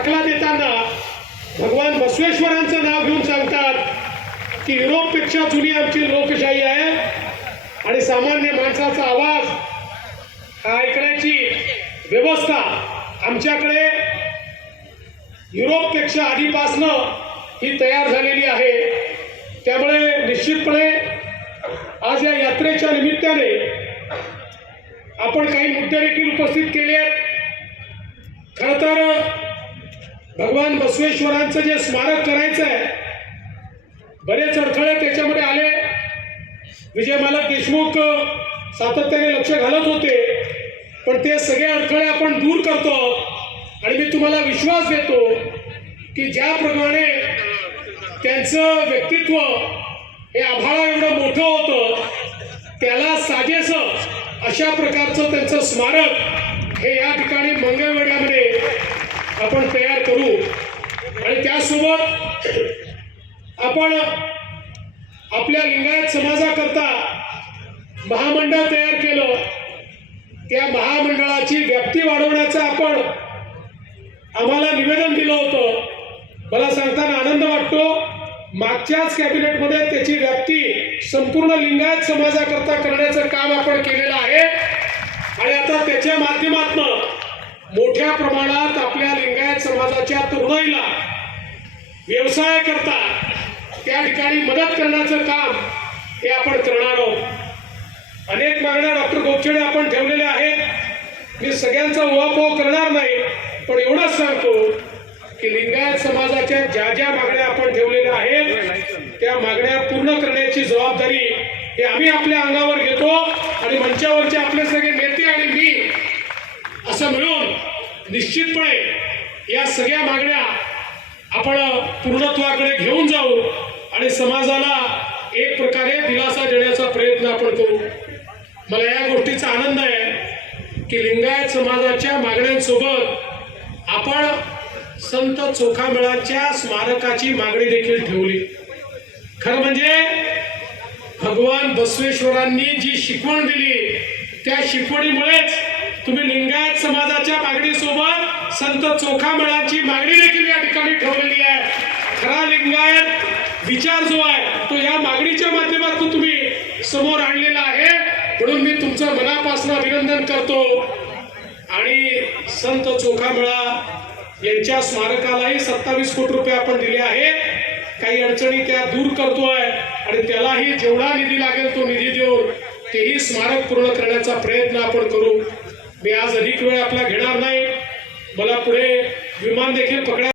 दाखला देताना भगवान बसवेश्वरांचं नाव घेऊन सांगतात की युरोपपेक्षा जुनी आमची लोकशाही आहे आणि सामान्य माणसाचा आवाज ऐकण्याची व्यवस्था आमच्याकडे युरोपपेक्षा आधीपासनं ही तयार झालेली आहे. त्यामुळे निश्चितपणे आज या यात्रेच्या निमित्ताने आपण काही मुद्दे देखील उपस्थित केले आहेत. खरं तर भगवान बसवेश्वरांचं जे स्मारक करायचं आहे बरेच अडथळे त्याच्यामध्ये आले. विजय मालक देशमुख सातत्याने लक्ष घालत होते पण ते सगळे अडथळे आपण दूर करतो. आणि मी तुम्हाला विश्वास देतो की ज्याप्रमाणे त्यांचं व्यक्तित्व हे आभाळा एवढं मोठं होतं त्याला साजेस अशा प्रकारचं त्यांचं स्मारक हे या ठिकाणी मंगळवेड्यामध्ये आपण तयार करू. आणि त्यासोबत आपण आपल्या लिंगायत समाजाकरता महामंडळ तयार केलं. त्या महामंडळाची व्याप्ती वाढवण्याचं आपण आम्हाला निवेदन दिलं होतं. मला सांगताना आनंद वाटतो. मागच्याच कॅबिनेटमध्ये त्याची व्याप्ती संपूर्ण लिंगायत समाजाकरता करण्याचं काम आपण केलेलं आहे. आणि आता त्याच्या माध्यमातून मोठ्या प्रमाणात आपल्या लिंगायत समाजाच्या तरुणाईला व्यवसाय करता त्या ठिकाणी मदत करण्याचं काम हे आपण करणार आहोत. अनेक मागण्या डॉक्टर गोपछेडे आपण ठेवलेल्या आहेत. मी सगळ्यांचा उहापोह करणार नाही पण एवढंच सांगतो की लिंगायत समाजाच्या ज्या ज्या मागण्या आपण ठेवलेल्या आहेत त्या मागण्या पूर्ण करण्याची जबाबदारी हे आम्ही आपल्या अंगावर घेतो आणि मंचावरचे आपले सगळे नेते आणि मी असं मिळून निश्चितपणे या सगळ्या मागण्या आपण पूर्णत्वाकडे घेऊन जाऊ आणि समाजाला एक प्रकारे दिलासा देण्याचा प्रयत्न आपण करू. मला या गोष्टीचा आनंद आहे की लिंगायत समाजाच्या मागण्यांसोबत आपण संत चोखामेळाच्या स्मारकाची मागणी देखील ठेवली. खरं म्हणजे भगवान बसवेश्वरांनी जी शिकवण दिली त्या शिकवणीमुळेच तुम्ही लिंगायत समाजाच्या मागणीसोबत संत चोखामेळाची मागणी देखील या ठिकाणी ठेवलेली आहे. खरा लिंगायत विचार जो आहे तो या मागणीच्या माध्यमातून तुम्ही समोर आणलेला आहे. म्हणून मी तुमचं मनापासून अभिनंदन करतो. आणि संत चोखामेळा यांच्या स्मारकालाही सत्तावीस कोटी रुपये आपण दिले आहेत काही अडचणी त्या दूर करतोय आणि त्यालाही जेवढा निधी लागेल तो निधी देऊन तेही स्मारक पूर्ण करण्याचा प्रयत्न आपण करू. मी आज अधिक वेळ आपला घेणार नाही. मला पुढे विमान देखील पकडायला